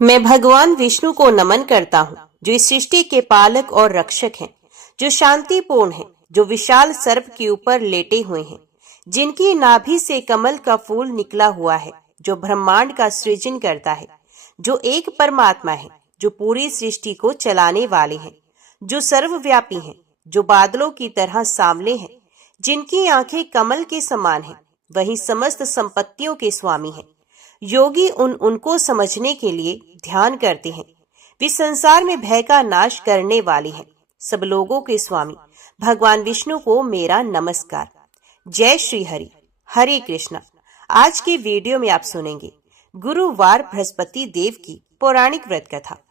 मैं भगवान विष्णु को नमन करता हूँ, जो इस सृष्टि के पालक और रक्षक हैं, जो शांतिपूर्ण हैं, जो विशाल सर्प के ऊपर लेटे हुए हैं, जिनकी नाभि से कमल का फूल निकला हुआ है, जो ब्रह्मांड का सृजन करता है, जो एक परमात्मा है, जो पूरी सृष्टि को चलाने वाले हैं, जो सर्वव्यापी हैं, जो बादलों की तरह सामले हैं, जिनकी आंखें कमल के समान हैं, वही समस्त संपत्तियों के स्वामी हैं। योगी उनको समझने के लिए ध्यान करते हैं। वे संसार में भय का नाश करने वाले हैं। सब लोगों के स्वामी भगवान विष्णु को मेरा नमस्कार। जय श्री हरि। हरे कृष्णा। आज के वीडियो में आप सुनेंगे गुरुवार बृहस्पति देव की पौराणिक व्रत कथा।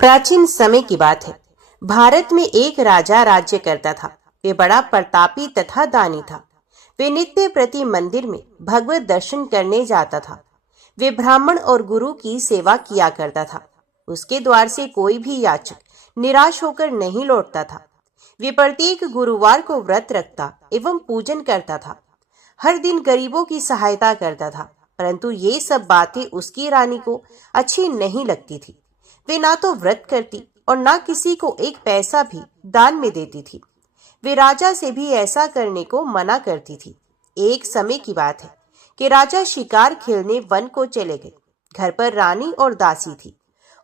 प्राचीन समय की बात है। भारत में एक राजा राज्य करता था। वे बड़ा प्रतापी तथा दानी था। वे नित्य प्रति मंदिर में भगवत दर्शन करने जाता था। वे ब्राह्मण और गुरु की सेवा किया करता था। उसके द्वार से कोई भी याचक निराश होकर नहीं लौटता था। वे प्रत्येक गुरुवार को व्रत रखता एवं पूजन करता था। हर दिन गरीबों की सहायता करता था। परंतु ये सब बातें उसकी रानी को अच्छी नहीं लगती थी। वे ना तो व्रत करती और ना किसी को एक पैसा भी दान में देती थी। वे राजा से भी ऐसा करने को मना करती थी। एक समय की बात है कि राजा शिकार खेलने वन को चले गए। घर पर रानी और दासी थी।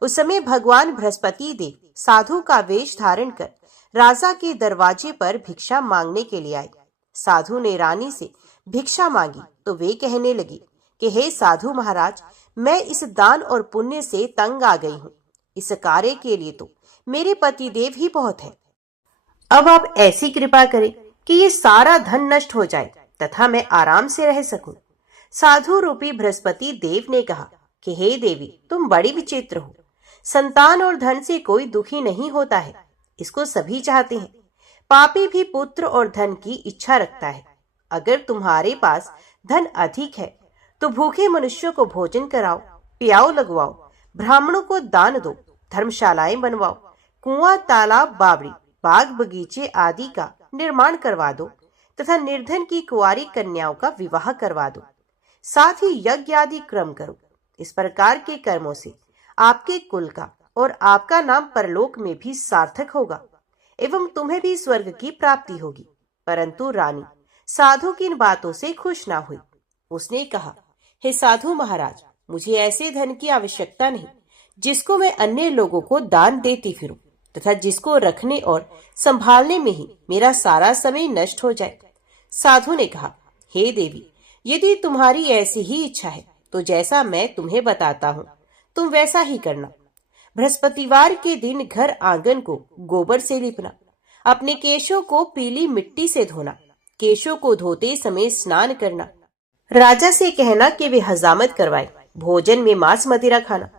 उस समय भगवान बृहस्पति देव साधु का वेश धारण कर राजा के दरवाजे पर भिक्षा मांगने के लिए आए। साधु ने रानी से भिक्षा मांगी तो वे कहने लगी कि हे साधु महाराज, मैं इस दान और पुण्य से तंग आ गई हूँ। इस कार्य के लिए तो मेरे पति देव ही बहुत है। अब आप ऐसी कृपा करें कि ये सारा धन नष्ट हो जाए तथा मैं आराम से रह सकूं। साधु रूपी बृहस्पति देव ने कहा कि हे देवी, तुम बड़ी विचित्र हो। संतान और धन से कोई दुखी नहीं होता है, इसको सभी चाहते हैं। पापी भी पुत्र और धन की इच्छा रखता है। अगर तुम्हारे पास धन अधिक है तो भूखे मनुष्यों को भोजन कराओ, पियाओ लगवाओ, ब्राह्मणों को दान दो, धर्मशालाएं बनवाओ, कुआं, तालाब, बावड़ी, बाग बगीचे आदि का निर्माण करवा दो तथा निर्धन की कुंवारी कन्याओं का विवाह करवा दो। साथ ही यज्ञ आदि क्रम करो। इस प्रकार के कर्मों से आपके कुल का और आपका नाम परलोक में भी सार्थक होगा एवं तुम्हें भी स्वर्ग की प्राप्ति होगी। परंतु रानी साधु की इन बातों से खुश ना हुई। उसने कहा, हे साधु महाराज, मुझे ऐसे धन की आवश्यकता नहीं जिसको मैं अन्य लोगों को दान देती फिरूं तथा जिसको रखने और संभालने में ही मेरा सारा समय नष्ट हो जाए। साधु ने कहा, हे देवी, यदि तुम्हारी ऐसी ही इच्छा है तो जैसा मैं तुम्हें बताता हूँ तुम वैसा ही करना। बृहस्पतिवार के दिन घर आंगन को गोबर से लिपना, अपने केशों को पीली मिट्टी से धोना, केशों को धोते समय स्नान करना, राजा से कहना कि वे हजामत करवाए, भोजन में मांस मदिरा खाना,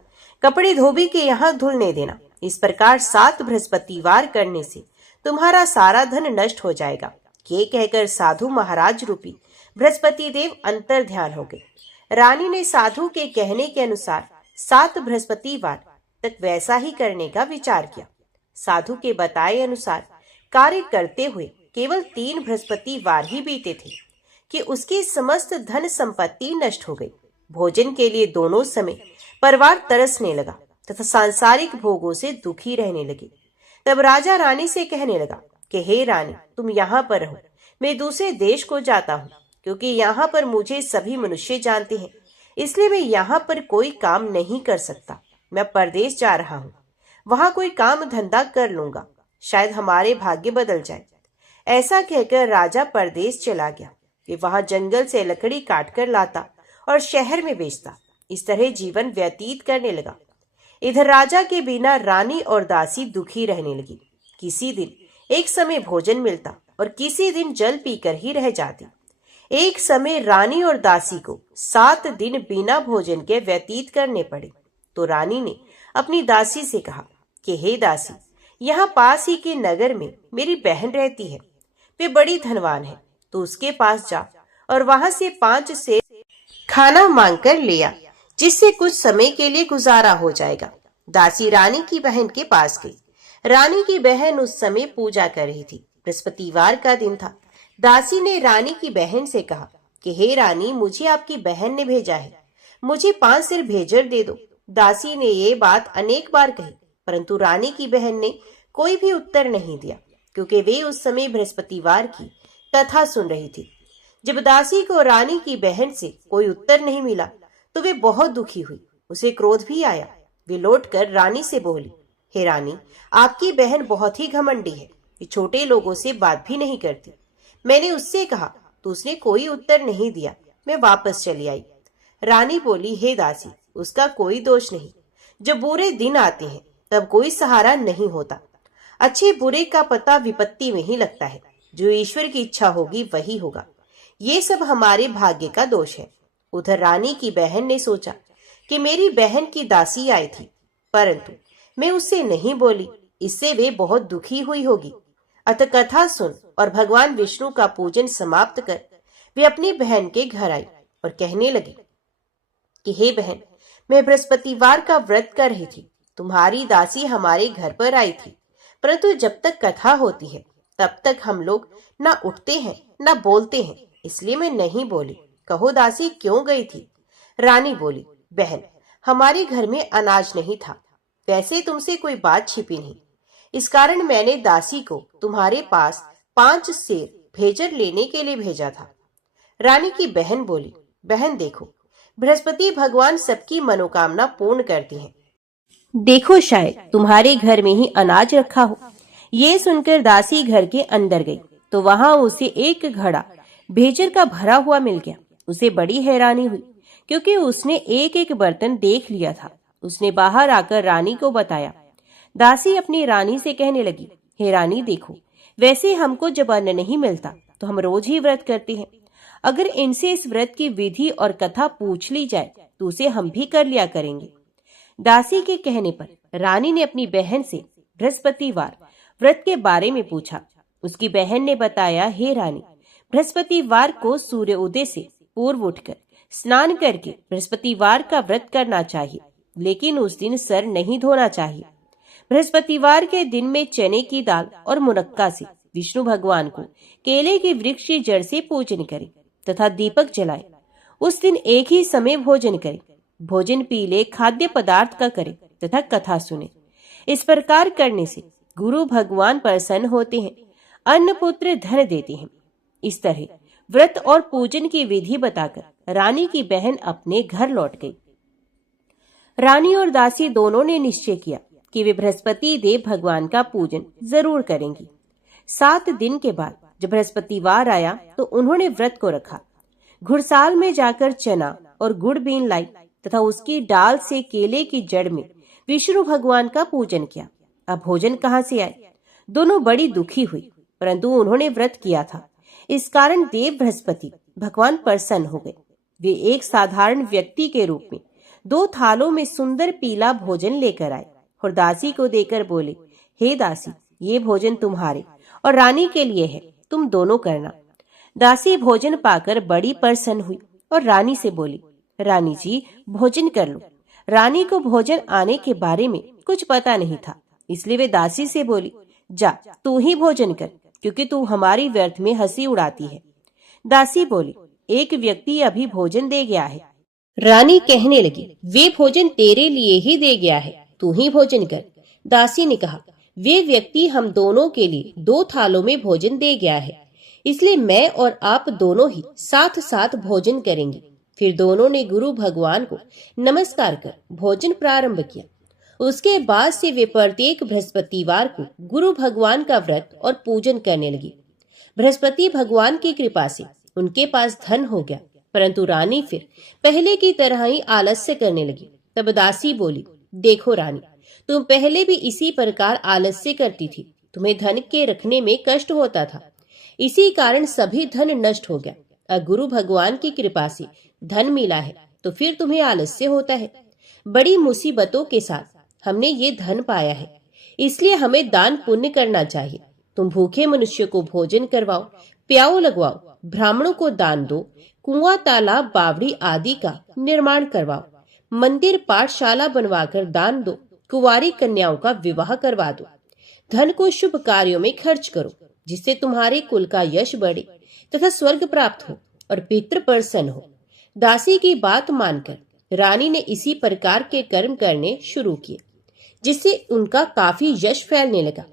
कपड़े धोबी के यहाँ धुलने देना। इस प्रकार 7 बृहस्पतिवार करने से तुम्हारा सारा धन नष्ट हो जाएगा। ये कहकर साधु महाराज रूपी बृहस्पति देव अंतर ध्यान हो गए। रानी ने साधु के कहने के अनुसार 7 बृहस्पतिवार तक वैसा ही करने का विचार किया। साधु के बताए अनुसार कार्य करते हुए केवल 3 बृहस्पतिवार ही बीते थे कि उसकी समस्त धन संपत्ति नष्ट हो गई। भोजन के लिए दोनों समय परिवार तरसने लगा तथा सांसारिक भोगों से दुखी रहने लगे। तब राजा रानी से कहने लगा कि हे रानी, तुम यहाँ पर रहो, मैं दूसरे देश को जाता हूँ, क्योंकि यहाँ पर मुझे सभी मनुष्य जानते हैं, इसलिए मैं यहाँ पर कोई काम नहीं कर सकता। मैं परदेश जा रहा हूँ, वहाँ कोई काम धंधा कर लूंगा, शायद हमारे भाग्य बदल जाए। ऐसा कहकर राजा परदेश चला गया। वे वहां जंगल से लकड़ी काट कर लाता और शहर में बेचता। इस तरह जीवन व्यतीत करने लगा। इधर राजा के बिना रानी और दासी दुखी रहने लगी। किसी दिन एक समय भोजन मिलता और किसी दिन जल पीकर ही रह जाती। एक समय रानी और दासी को 7 दिन बिना भोजन के व्यतीत करने पड़े। तो रानी ने अपनी दासी से कहा कि हे दासी, यहाँ पास ही के नगर में मेरी बहन रहती है, वे बड़ी धनवान है, तो उसके पास जा और वहां से 5 से खाना मांग कर ले आ, जिससे कुछ समय के लिए गुजारा हो जाएगा। दासी रानी की बहन के पास गई। रानी की बहन उस समय पूजा कर रही थी। बृहस्पतिवार का दिन था। दासी ने रानी की बहन से कहा कि हे रानी, मुझे आपकी बहन ने भेजा है, मुझे 5 सिर भेजर दे दो। दासी ने ये बात अनेक बार कही, परंतु रानी की बहन ने कोई भी उत्तर नहीं दिया, क्योंकि वे उस समय बृहस्पतिवार की कथा सुन रही थी। जब दासी को रानी की बहन से कोई उत्तर नहीं मिला तो वे बहुत दुखी हुई। उसे क्रोध भी आया। वे लौटकर रानी से बोली, हे रानी, आपकी बहन बहुत ही घमंडी है। ये छोटे लोगों से बात भी नहीं करती। मैंने उससे कहा तो उसने कोई उत्तर नहीं दिया। मैं वापस चली आई। रानी बोली, हे दासी, उसका कोई दोष नहीं। जब बुरे दिन आते हैं तब कोई सहारा नहीं होता। अच्छे बुरे का पता विपत्ति में ही लगता है। जो ईश्वर की इच्छा होगी वही होगा। ये सब हमारे भाग्य का दोष है। उधर रानी की बहन ने सोचा कि मेरी बहन की दासी आई थी, परंतु मैं उससे नहीं बोली, इससे वे बहुत दुखी हुई होगी। अतः कथा सुन और भगवान विष्णु का पूजन समाप्त कर वे अपनी बहन के घर आई और कहने लगी कि हे बहन, मैं बृहस्पतिवार का व्रत कर रही थी। तुम्हारी दासी हमारे घर पर आई थी, परंतु जब तक कथा होती है तब तक हम लोग न उठते हैं न बोलते हैं, इसलिए मैं नहीं बोली। कहो दासी, क्यों गई थी? रानी बोली, बहन, हमारे घर में अनाज नहीं था। वैसे तुमसे कोई बात छिपी नहीं, इस कारण मैंने दासी को तुम्हारे पास 5 सेर भेजर लेने के लिए भेजा था। रानी की बहन बोली, बहन देखो, बृहस्पति भगवान सबकी मनोकामना पूर्ण करते हैं। देखो, शायद तुम्हारे घर में ही अनाज रखा हो। ये सुनकर दासी घर के अंदर गई तो वहां उसे एक घड़ा भेजर का भरा हुआ मिल गया। उसे बड़ी हैरानी हुई, क्योंकि उसने एक एक बर्तन देख लिया था। उसने बाहर आकर रानी को बताया। दासी अपनी रानी से कहने लगी, हे रानी देखो, वैसे हमको जब अन्न नहीं मिलता तो हम रोज ही व्रत करते हैं। अगर इनसे इस व्रत की विधि और कथा पूछ ली जाए तो उसे हम भी कर लिया करेंगे। दासी के कहने पर रानी ने अपनी बहन से बृहस्पतिवार व्रत के बारे में पूछा। उसकी बहन ने बताया, हे रानी, बृहस्पतिवार को सूर्य उदय से पूर्व उठकर स्नान करके बृहस्पतिवार का व्रत करना चाहिए, लेकिन उस दिन सर नहीं धोना चाहिए। बृहस्पतिवार के दिन में चने की दाल और मुनक्का से विष्णु भगवान को केले के वृक्ष की जड़ से पूजन करें तथा दीपक जलाए। उस दिन एक ही समय भोजन करें। भोजन पीले खाद्य पदार्थ का करें तथा कथा सुने। इस प्रकार करने से गुरु भगवान प्रसन्न होते हैं, अन्न पुत्र धन देते हैं। इस तरह व्रत और पूजन की विधि बताकर रानी की बहन अपने घर लौट गई। रानी और दासी दोनों ने निश्चय किया कि वे बृहस्पति देव भगवान का पूजन जरूर करेंगी। 7 दिन के बाद जब बृहस्पतिवार आया तो उन्होंने व्रत को रखा। घुड़साल में जाकर चना और गुड़ बीन लाई तथा उसकी डाल से केले की जड़ में विष्णु भगवान का पूजन किया। अब भोजन कहाँ से आए? दोनों बड़ी दुखी हुई, परंतु उन्होंने व्रत किया था, इस कारण देव बृहस्पति भगवान प्रसन्न हो गए। वे एक साधारण व्यक्ति के रूप में 2 थालों में सुंदर पीला भोजन लेकर आए और दासी को देकर बोले, हे दासी, ये भोजन तुम्हारे और रानी के लिए है, तुम दोनों करना। दासी भोजन पाकर बड़ी प्रसन्न हुई और रानी से बोली, रानी जी, भोजन कर लो। रानी को भोजन आने के बारे में कुछ पता नहीं था, इसलिए वे दासी से बोली, जा तू ही भोजन कर, क्योंकि तू हमारी व्यर्थ में हंसी उड़ाती है। दासी बोली, एक व्यक्ति अभी भोजन दे गया है। रानी कहने लगी, वे भोजन तेरे लिए ही दे गया है, तू ही भोजन कर। दासी ने कहा, वे व्यक्ति हम दोनों के लिए 2 थालों में भोजन दे गया है, इसलिए मैं और आप दोनों ही साथ साथ भोजन करेंगे। फिर दोनों ने गुरु भगवान को नमस्कार कर भोजन प्रारंभ किया। उसके बाद से वे प्रत्येक बृहस्पतिवार को गुरु भगवान का व्रत और पूजन करने लगी। बृहस्पति भगवान की कृपा से उनके पास धन हो गया, परंतु रानी फिर पहले की तरह ही आलस्य करने लगी। तब दासी बोली, देखो रानी, तुम पहले भी इसी प्रकार आलस्य करती थी, तुम्हें धन के रखने में कष्ट होता था, इसी कारण सभी धन नष्ट हो गया। अब गुरु भगवान की कृपा से धन मिला है तो फिर तुम्हें आलस्य होता है। बड़ी मुसीबतों के साथ हमने ये धन पाया है, इसलिए हमें दान पुण्य करना चाहिए। तुम भूखे मनुष्य को भोजन करवाओ, प्याऊ लगवाओ, ब्राह्मणों को दान दो, कुआं तालाब बावड़ी आदि का निर्माण करवाओ, मंदिर पाठशाला बनवाकर दान दो, कुंवारी कन्याओं का विवाह करवा दो। धन को शुभ कार्यों में खर्च करो, जिससे तुम्हारे कुल का यश बढ़े तथा स्वर्ग प्राप्त हो और पितृ प्रसन्न हो। दासी की बात मानकर रानी ने इसी प्रकार के कर्म करने शुरू किए, जिससे उनका काफी यश फैलने लगा।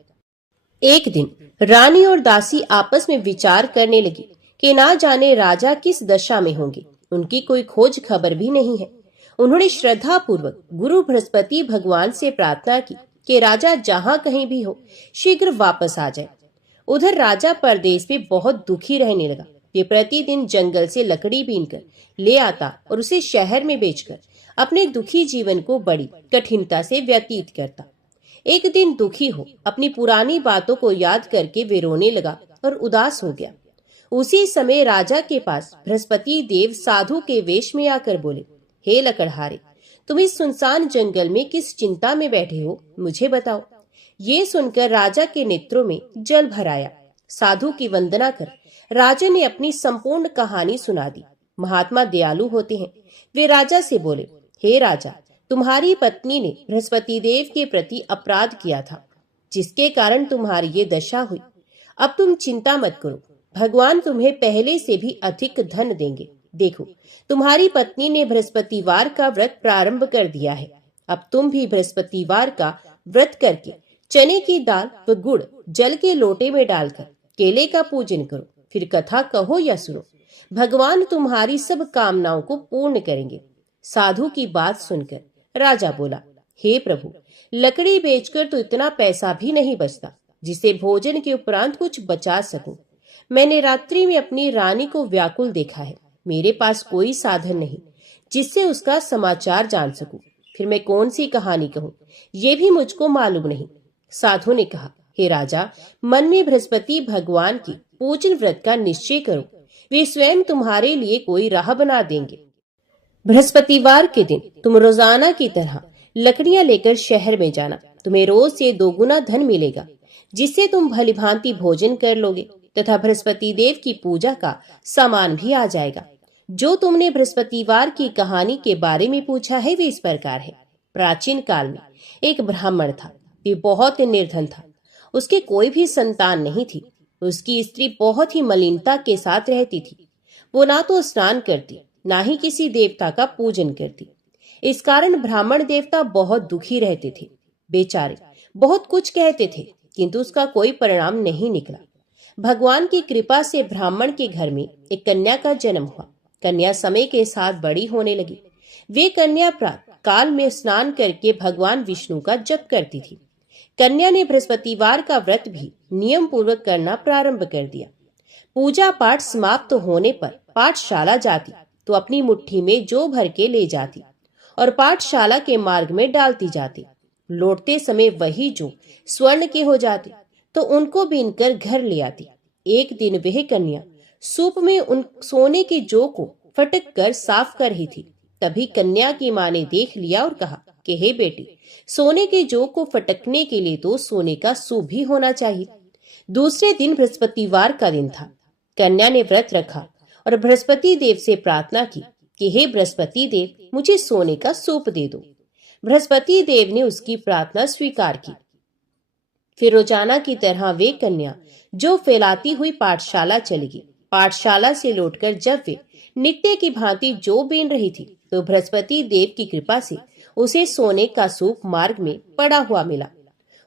एक दिन रानी और दासी आपस में विचार करने लगी कि ना जाने राजा किस दशा में होंगे, उनकी कोई खोज खबर भी नहीं है। उन्होंने श्रद्धा पूर्वक गुरु बृहस्पति भगवान से प्रार्थना की कि राजा जहां कहीं भी हो शीघ्र वापस आ जाए। उधर राजा परदेश में बहुत दुखी रहने लगा। वे प्रतिदिन जंगल से लकड़ी बीनकर ले आता और उसे शहर में बेचकर अपने दुखी जीवन को बड़ी कठिनता से व्यतीत करता। एक दिन दुखी हो अपनी पुरानी बातों को याद करके वे रोने लगा और उदास हो गया। उसी समय राजा के पास बृहस्पति देव साधु के वेश में आकर बोले, हे लकड़हारे, तुम इस सुनसान जंगल में किस चिंता में बैठे हो, मुझे बताओ। ये सुनकर राजा के नेत्रों में जल भर आया। साधु की वंदना कर राजा ने अपनी संपूर्ण कहानी सुना दी। महात्मा दयालु होते हैं। वे राजा से बोले, हे राजा, तुम्हारी पत्नी ने बृहस्पति देव के प्रति अपराध किया था, जिसके कारण तुम्हारी ये दशा हुई। अब तुम चिंता मत करो, भगवान तुम्हें पहले से भी अधिक धन देंगे। देखो, तुम्हारी पत्नी ने बृहस्पतिवार का व्रत प्रारंभ कर दिया है। अब तुम भी बृहस्पतिवार का व्रत करके चने की दाल व गुड़ जल के लोटे में डालकर केले का पूजन करो, फिर कथा कहो या सुनो। भगवान तुम्हारी सब कामनाओं को पूर्ण करेंगे। साधु की बात सुनकर राजा बोला, हे प्रभु, लकड़ी बेचकर तो इतना पैसा भी नहीं बचता जिसे भोजन के उपरांत कुछ बचा सकूं। मैंने रात्रि में अपनी रानी को व्याकुल देखा है। मेरे पास कोई साधन नहीं जिससे उसका समाचार जान सकूं। फिर मैं कौन सी कहानी कहूं, ये भी मुझको मालूम नहीं। साधु ने कहा, हे राजा, मन में बृहस्पति भगवान की पूजन व्रत का निश्चय करो, वे स्वयं तुम्हारे लिए कोई राह बना देंगे। बृहस्पतिवार के दिन तुम रोजाना की तरह लकड़ियां लेकर शहर में जाना। तुम्हें रोज से 2 गुना धन मिलेगा, जिससे तुम भलीभांति भोजन कर लोगे तथा बृहस्पति देव की पूजा का सामान भी आ जाएगा। जो तुमने बृहस्पतिवार की कहानी के बारे में पूछा है वे इस प्रकार है। प्राचीन काल में एक ब्राह्मण था। वे बहुत निर्धन था। उसके कोई भी संतान नहीं थी। उसकी स्त्री बहुत ही मलिनता के साथ रहती थी। वो ना तो स्नान करती, ना ही किसी देवता का पूजन करती। इस कारण ब्राह्मण देवता बहुत दुखी रहते थे। बेचारे बहुत कुछ कहते थे, किंतु उसका कोई परिणाम नहीं निकला। भगवान की कृपा से ब्राह्मण के घर में एक कन्या का जन्म हुआ। कन्या समय के साथ बड़ी होने लगी। वे कन्या प्रातः काल में स्नान करके भगवान विष्णु का जप करती थी। कन्या ने बृहस्पतिवार का व्रत भी नियम पूर्वक करना प्रारंभ कर दिया। पूजा पाठ समाप्त होने पर पाठशाला जाती तो अपनी मुट्ठी में जो भर के ले जाती और पाठशाला के मार्ग में डालती जाती। लौटते समय वही जो स्वर्ण के हो जाते तो उनको बीनकर घर ले आती। एक दिन वह कन्या सूप में उन सोने के जौ को फटक कर साफ कर रही थी। तभी कन्या की माँ ने देख लिया और कहा कि हे बेटी, सोने के जौ को फटकने के लिए तो सोने का सूप भी होना चाहिए। दूसरे दिन बृहस्पतिवार का दिन था। कन्या ने व्रत रखा और बृहस्पति देव से प्रार्थना की कि हे बृहस्पति देव, मुझे सोने का सूप दे दो। बृहस्पति देव ने उसकी प्रार्थना स्वीकार की। फिर रोजाना की तरह वे कन्या जो फैलाती हुई पाठशाला चली गई। पाठशाला से लौटकर जब वे नित्य की भांति जो बीन रही थी तो बृहस्पति देव की कृपा से उसे सोने का सूप मार्ग में पड़ा हुआ मिला।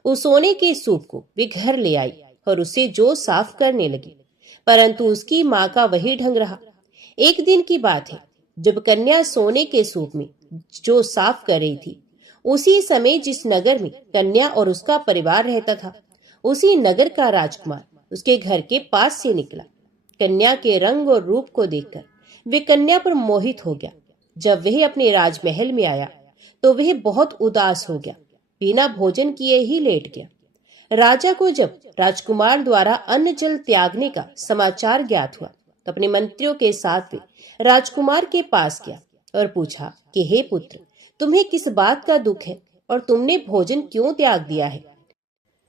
उस सोने के सूप को वे घर ले आई और उसे जो साफ करने लगी, परंतु उसकी माँ का वही ढंग रहा। एक दिन की बात है, जब कन्या सोने के सूप में जो साफ कर रही थी, उसी समय जिस नगर में कन्या और उसका परिवार रहता था, उसी नगर का राजकुमार उसके घर के पास से निकला। कन्या के रंग और रूप को देखकर वे कन्या पर मोहित हो गया। जब वह अपने राजमहल में आया तो वह बहुत उदास हो गया, बिना भोजन किए ही लेट गया। राजा को जब राजकुमार द्वारा अन्न जल त्यागने का समाचार ज्ञात हुआ तो अपने मंत्रियों के साथ वे राजकुमार के पास गया और पूछा कि हे पुत्र, तुम्हें किस बात का दुख है और तुमने भोजन क्यों त्याग दिया है?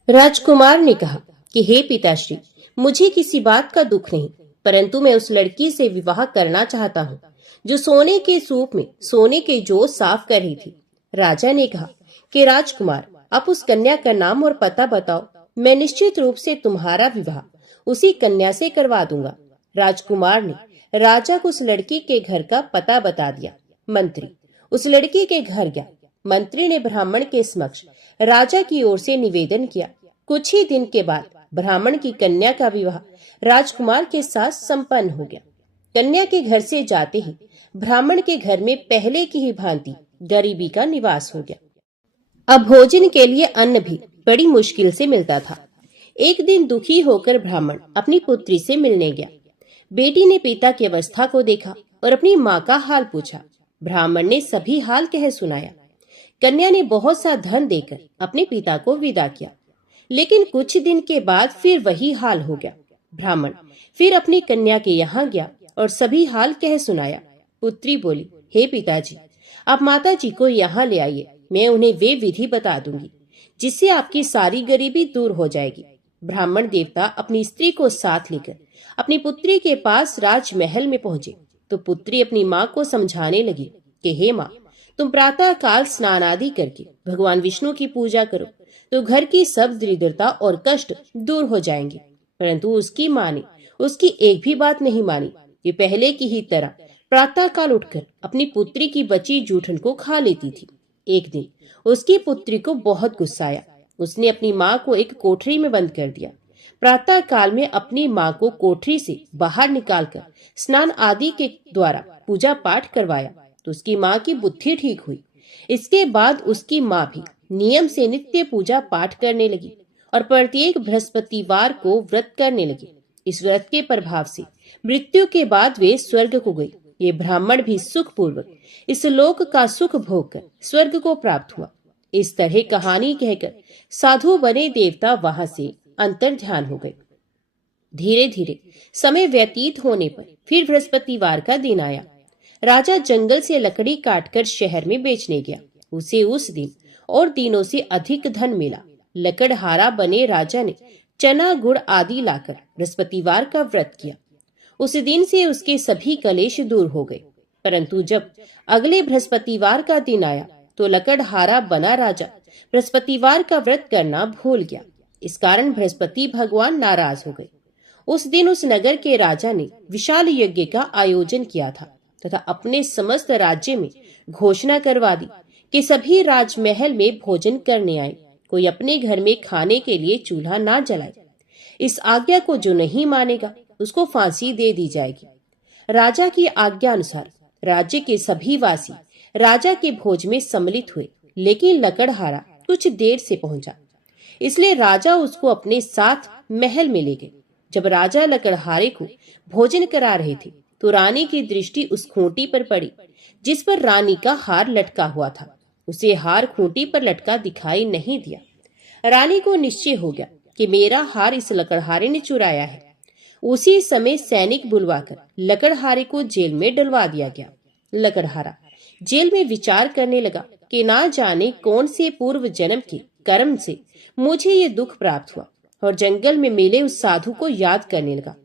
राजकुमार ने कहा कि हे पिताश्री, मुझे किसी बात का दुख नहीं, परंतु मैं उस लड़की से विवाह करना चाहता हूँ जो सोने के सूप में सोने के जौ साफ कर रही थी। राजा ने कहा कि राजकुमार, आप उस कन्या का नाम और पता बताओ, मैं निश्चित रूप से तुम्हारा विवाह उसी कन्या से करवा दूंगा। राजकुमार ने राजा को उस लड़की के घर का पता बता दिया। मंत्री उस लड़की के घर गया। मंत्री ने ब्राह्मण के समक्ष राजा की ओर से निवेदन किया। कुछ ही दिन के बाद ब्राह्मण की कन्या का विवाह राजकुमार के साथ संपन्न हो गया। कन्या के घर से जाते ही ब्राह्मण के घर में पहले की ही भांति गरीबी का निवास हो गया। अब भोजन के लिए अन्न भी बड़ी मुश्किल से मिलता था। एक दिन दुखी होकर ब्राह्मण अपनी पुत्री से मिलने गया। बेटी ने पिता की अवस्था को देखा और अपनी माँ का हाल पूछा। ब्राह्मण ने सभी हाल कह सुनाया। कन्या ने बहुत सा धन देकर अपने पिता को विदा किया, लेकिन कुछ दिन के बाद फिर वही हाल हो गया। ब्राह्मण फिर अपनी कन्या के यहाँ गया और सभी हाल कह सुनाया। पुत्री बोली, हे पिताजी, आप माता जी को यहाँ ले आइए, मैं उन्हें वे विधि बता दूंगी जिससे आपकी सारी गरीबी दूर हो जाएगी। ब्राह्मण देवता अपनी स्त्री को साथ लेकर अपनी पुत्री के पास राजमहल में पहुंचे तो पुत्री अपनी माँ को समझाने लगी कि हे माँ, तुम प्रातः काल स्नान आदि करके भगवान विष्णु की पूजा करो तो घर की सब दरिद्रता और कष्ट दूर हो जाएंगे। परंतु उसकी माँ ने उसकी एक भी बात नहीं मानी। ये पहले की ही तरह प्रातः काल उठकर अपनी पुत्री की बची जूठन को खा लेती थी। एक दिन उसकी पुत्री को बहुत गुस्सा आया। उसने अपनी माँ को एक कोठरी में बंद कर दिया। प्रातः काल में अपनी माँ को कोठरी से बाहर निकालकर स्नान आदि के द्वारा पूजा पाठ करवाया तो उसकी माँ की बुद्धि ठीक हुई। इसके बाद उसकी माँ भी नियम से नित्य पूजा पाठ करने लगी और प्रत्येक बृहस्पतिवार को व्रत करने लगी। इस व्रत के प्रभाव से मृत्यु के बाद वे स्वर्ग को गई। ये ब्राह्मण भी सुख पूर्वक इस लोक का सुख भोग कर स्वर्ग को प्राप्त हुआ। इस तरह कहानी कहकर साधु बने देवता वहां से अंतर ध्यान हो गए। धीरे धीरे समय व्यतीत होने पर फिर बृहस्पतिवार का दिन आया। राजा जंगल से लकड़ी काटकर शहर में बेचने गया। उसे उस दिन और दिनों से अधिक धन मिला। लकड़हारा बने राजा ने चना गुड़ आदि लाकर बृहस्पतिवार का व्रत किया। उस दिन से उसके सभी कलेश दूर हो गए। परंतु जब अगले बृहस्पतिवार का दिन आया तो लकड़हारा बना राजा बृहस्पतिवार का व्रत करना भूल गया। इस कारण बृहस्पति भगवान नाराज हो गए। उस दिन उस नगर के राजा ने विशाल यज्ञ का आयोजन किया था तथा अपने समस्त राज्य में घोषणा करवा दी कि सभी राजमहल में भोजन करने आए, कोई अपने घर में खाने के लिए चूल्हा ना जलाए। इस आज्ञा को जो नहीं मानेगा उसको फांसी दे दी जाएगी। राजा की आज्ञा अनुसार राज्य के सभी वासी राजा के भोज में सम्मिलित हुए, लेकिन लकड़हारा कुछ देर से पहुंचा, इसलिए राजा उसको अपने साथ महल में ले गए। जब राजा लकड़हारे को भोजन करा रहे थे तो रानी की दृष्टि उस खूंटी पर पड़ी जिस पर रानी का हार लटका हुआ था। उसे हार खूंटी पर लटका दिखाई नहीं दिया। रानी को निश्चय हो गया कि मेरा हार इस लकड़हारे ने चुराया है। उसी समय सैनिक बुलवाकर लकड़हारे को जेल में डलवा दिया गया। लकड़हारा जेल में विचार करने लगा कि ना जाने कौन से पूर्व जन्म के कर्म से मुझे ये दुख प्राप्त हुआ, और जंगल में मिले उस साधु को याद करने लगा।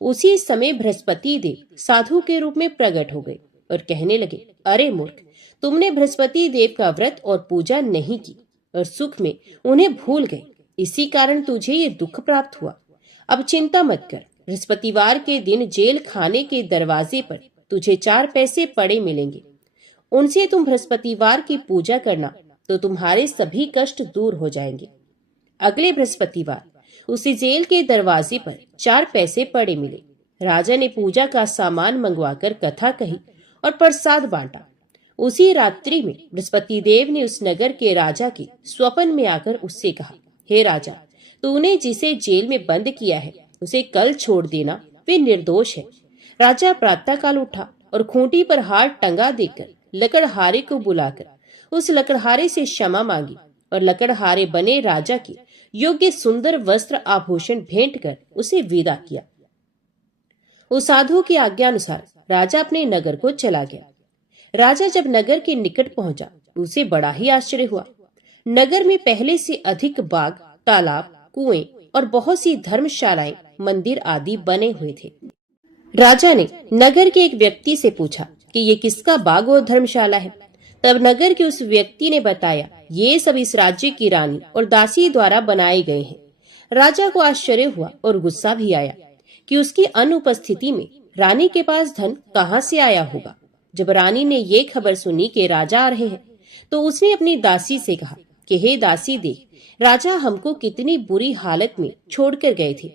उसी समय बृहस्पति देव साधु के रूप में प्रकट हो गए और कहने लगे, अरे मूर्ख, तुमने बृहस्पति देव का व्रत और पूजा नहीं की और सुख में उन्हें भूल गए, इसी कारण तुझे ये दुख प्राप्त हुआ। अब चिंता मत कर, बृहस्पतिवार के दिन जेल खाने के दरवाजे पर तुझे 4 पैसे पड़े मिलेंगे। उनसे तुम बृहस्पतिवार की पूजा करना तो तुम्हारे सभी कष्ट दूर हो जाएंगे। अगले बृहस्पतिवार उसी जेल के दरवाजे पर 4 पैसे पड़े मिले। राजा ने पूजा का सामान मंगवाकर कथा कही और प्रसाद बांटा। उसी रात्रि में बृहस्पति देव ने उस नगर के राजा के स्वप्न में आकर उससे कहा, हे राजा, तूने जिसे जेल में बंद किया है उसे कल छोड़ देना, वे निर्दोष है। राजा प्रातःकाल उठा और खूंटी पर हार टंगा देकर लकड़हारे को बुलाकर उस लकड़हारे से क्षमा मांगी और लकड़हारे बने राजा के योग्य सुंदर वस्त्र आभूषण भेंट कर उसे विदा किया। उस साधु की आज्ञा अनुसार राजा अपने नगर को चला गया। राजा जब नगर के निकट पहुंचा उसे बड़ा ही आश्चर्य हुआ। नगर में पहले से अधिक बाग, तालाब, कुएं और बहुत सी धर्मशालाएं, मंदिर आदि बने हुए थे। राजा ने नगर के एक व्यक्ति से पूछा कि ये किसका बाग और धर्मशाला है। तब नगर के उस व्यक्ति ने बताया, ये सब इस राज्य की रानी और दासी द्वारा बनाए गए हैं। राजा को आश्चर्य हुआ और गुस्सा भी आया कि उसकी अनुपस्थिति में रानी के पास धन कहाँ से आया होगा। जब रानी ने ये खबर सुनी कि राजा आ रहे हैं तो उसने अपनी दासी से कहा कि हे दासी देख, राजा हमको कितनी बुरी हालत में छोड़कर गए थे।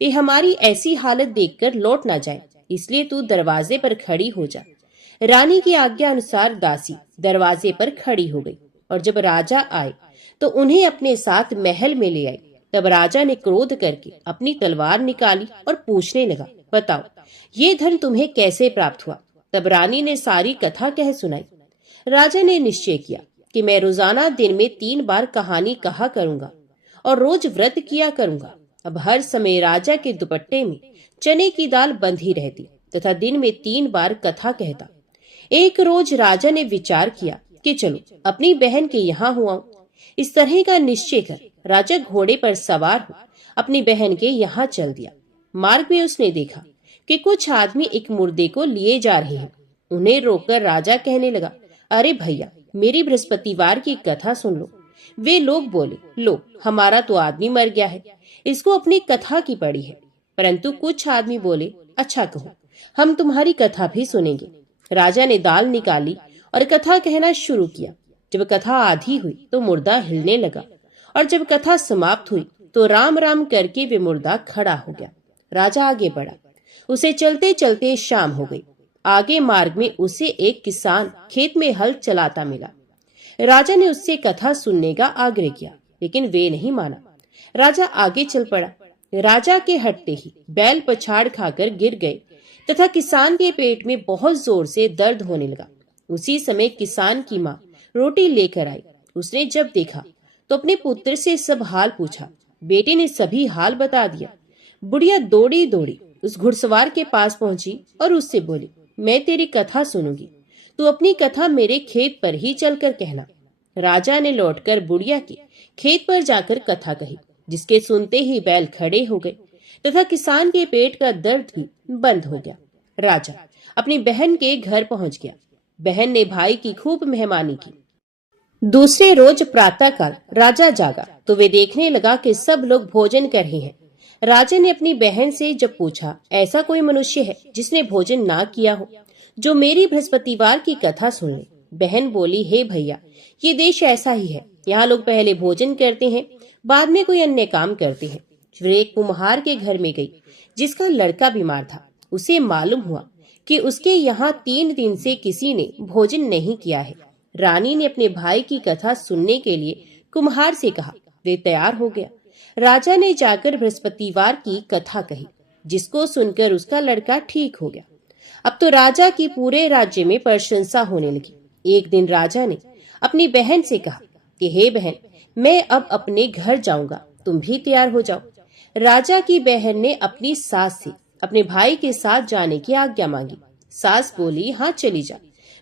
वे हमारी ऐसी हालत देखकर लौट ना जाए, इसलिए तू दरवाजे पर खड़ी हो जा। रानी की आज्ञा अनुसार दासी दरवाजे पर खड़ी हो गई और जब राजा आए तो उन्हें अपने साथ महल में ले आई। तब राजा ने क्रोध करके अपनी तलवार निकाली और पूछने लगा, बताओ ये धन तुम्हें कैसे प्राप्त हुआ? तब रानी ने सारी कथा कह सुनाई। राजा ने निश्चय किया कि मैं रोजाना दिन में 3 बार कहानी कहा करूंगा और रोज व्रत किया करूंगा। अब हर समय राजा के दुपट्टे में चने की दाल बंधी रहती तथा दिन में 3 बार कथा कहता। एक रोज राजा ने विचार किया कि चलो अपनी बहन के यहाँ हुआ। इस तरह का निश्चय कर राजा घोड़े पर सवार हो अपनी बहन के यहाँ चल दिया। मार्ग में उसने देखा कि कुछ आदमी एक मुर्दे को लिए जा रहे हैं। उन्हें रोककर राजा कहने लगा, अरे भैया, मेरी बृहस्पतिवार की कथा सुन लो। वे लोग बोले, लो हमारा तो आदमी मर गया है, इसको अपनी कथा की पड़ी है। परंतु कुछ आदमी बोले, अच्छा कहो, हम तुम्हारी कथा भी सुनेंगे। राजा ने दाल निकाली और कथा कहना शुरू किया। जब कथा आधी हुई तो मुर्दा हिलने लगा और जब कथा समाप्त हुई तो राम राम करके वे मुर्दा खड़ा हो गया। राजा आगे बढ़ा। उसे चलते चलते शाम हो गई। आगे मार्ग में उसे एक किसान खेत में हल चलाता मिला। राजा ने उससे कथा सुनने का आग्रह किया, लेकिन वे नहीं माना। राजा आगे चल पड़ा। राजा के हटते ही बैल पछाड़ खाकर गिर गए तथा किसान के पेट में बहुत जोर से दर्द होने लगा। उसी समय किसान की माँ रोटी लेकर आई। उसने जब देखा तो अपने पुत्र से सब हाल पूछा। बेटे ने सभी हाल बता दिया। बुढ़िया दौड़ी दौड़ी उस घुड़सवार के पास पहुंची और उससे बोली, मैं तेरी कथा सुनूंगी, तू अपनी कथा मेरे खेत पर ही चलकर कहना। राजा ने लौटकर बुढ़िया के खेत पर जाकर कथा कही, जिसके सुनते ही बैल खड़े हो गए तथा किसान के पेट का दर्द भी बंद हो गया। राजा अपनी बहन के घर पहुंच गया। बहन ने भाई की खूब मेहमानी की। दूसरे रोज प्रातःकाल राजा जागा तो वे देखने लगा कि सब लोग भोजन कर रहे हैं। राजा ने अपनी बहन से जब पूछा, ऐसा कोई मनुष्य है जिसने भोजन ना किया हो, जो मेरी बृहस्पतिवार की कथा सुन ले? बहन बोली, हे भैया, ये देश ऐसा ही है। यहाँ लोग पहले भोजन करते हैं, बाद में कोई अन्य काम करते हैं। फिर एक कुम्हार के घर में गई जिसका लड़का बीमार था। उसे मालूम हुआ कि उसके यहाँ 3 दिन से किसी ने भोजन नहीं किया है। रानी ने अपने भाई की कथा सुनने के लिए कुम्हार से कहा। वे तैयार हो गया। राजा ने जाकर बृहस्पतिवार की कथा कही, जिसको सुनकर उसका लड़का ठीक हो गया। अब तो राजा की पूरे राज्य में प्रशंसा होने लगी। एक दिन राजा ने अपनी बहन से कहा कि हे बहन, मैं अब अपने घर जाऊंगा, तुम भी तैयार हो जाओ। राजा की बहन ने अपनी सास से अपने भाई के साथ जाने की आज्ञा मांगी। सास बोली, हाँ चली जा,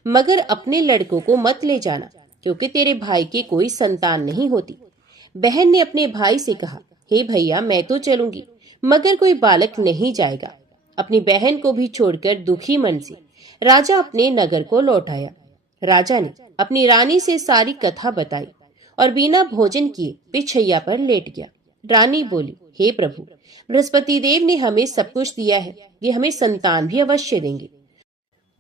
मगर अपने लड़कों को मत ले जाना, क्योंकि तेरे भाई की कोई संतान नहीं होती। बहन ने अपने भाई से कहा, हे भैया, मैं तो चलूंगी, मगर कोई बालक नहीं जाएगा। अपनी बहन को भी छोड़कर दुखी मन से राजा अपने नगर को लौट आया। राजा ने अपनी रानी से सारी कथा बताई और बिना भोजन किए बिछैया पर लेट गया। रानी बोली, हे प्रभु, बृहस्पति देव ने हमें सब कुछ दिया है, ये हमें संतान भी अवश्य देंगे।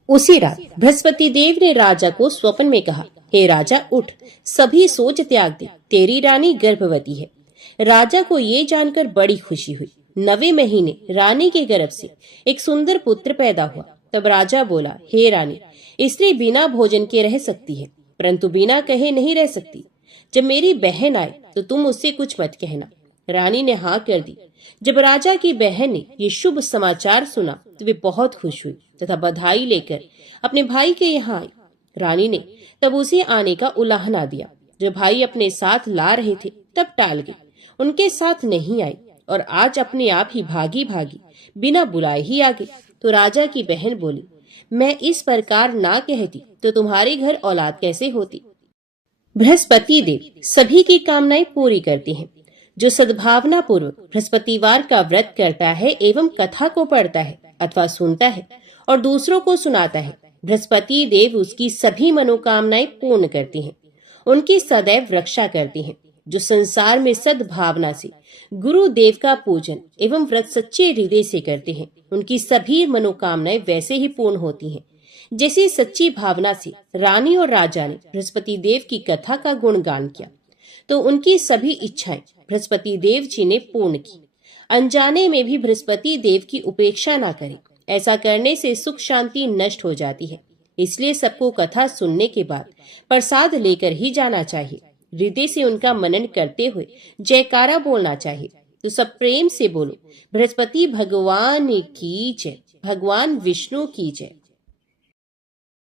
उसी रात बृहस्पति देव ने राजा को स्वप्न में कहा, हे राजा, उठ, सभी सोच त्याग दे, तेरी रानी गर्भवती है। राजा को ये जानकर बड़ी खुशी हुई। 9वें महीने रानी के गर्भ से एक सुंदर पुत्र पैदा हुआ। तब राजा बोला, हे रानी, स्त्री बिना भोजन के रह सकती है, परंतु बिना कहे नहीं रह सकती। जब मेरी बहन आए तो तुम उससे कुछ मत कहना। रानी ने हाँ कर दी। जब राजा की बहन ने ये शुभ समाचार सुना तो वे बहुत खुश हुई तथा बधाई लेकर अपने भाई के यहाँ आई। रानी ने तब उसे आने का उलाहना दिया। जब भाई अपने साथ ला रहे थे तब टाल गई, उनके साथ नहीं आई और आज अपने आप ही भागी भागी बिना बुलाए ही आ गई। तो राजा की बहन बोली, मैं इस प्रकार ना कहती तो तुम्हारे घर औलाद कैसे होती। बृहस्पति देव सभी की कामनाएं पूरी करती हैं। जो सद्भावना पूर्वक बृहस्पतिवार का व्रत करता है एवं कथा को पढ़ता है अथवा सुनता है और दूसरों को सुनाता है, बृहस्पति देव उसकी सभी मनोकामनाएं पूर्ण करती हैं, उनकी सदैव रक्षा करती हैं। जो संसार में सद्भावना से गुरु देव का पूजन एवं व्रत सच्चे हृदय से करते हैं, उनकी सभी मनोकामनाएं वैसे ही पूर्ण होती हैं जैसी सच्ची भावना से रानी और राजा ने बृहस्पति देव की कथा का गुणगान किया तो उनकी सभी इच्छाएं बृहस्पति देव जी ने पूर्ण की। अनजाने में भी बृहस्पति देव की उपेक्षा ना करें, ऐसा करने से सुख शांति नष्ट हो जाती है। इसलिए सबको कथा सुनने के बाद प्रसाद लेकर ही जाना चाहिए। हृदय से उनका मनन करते हुए जयकारा बोलना चाहिए। तो सब प्रेम से बोलो, बृहस्पति भगवान की जय, भगवान विष्णु की जय।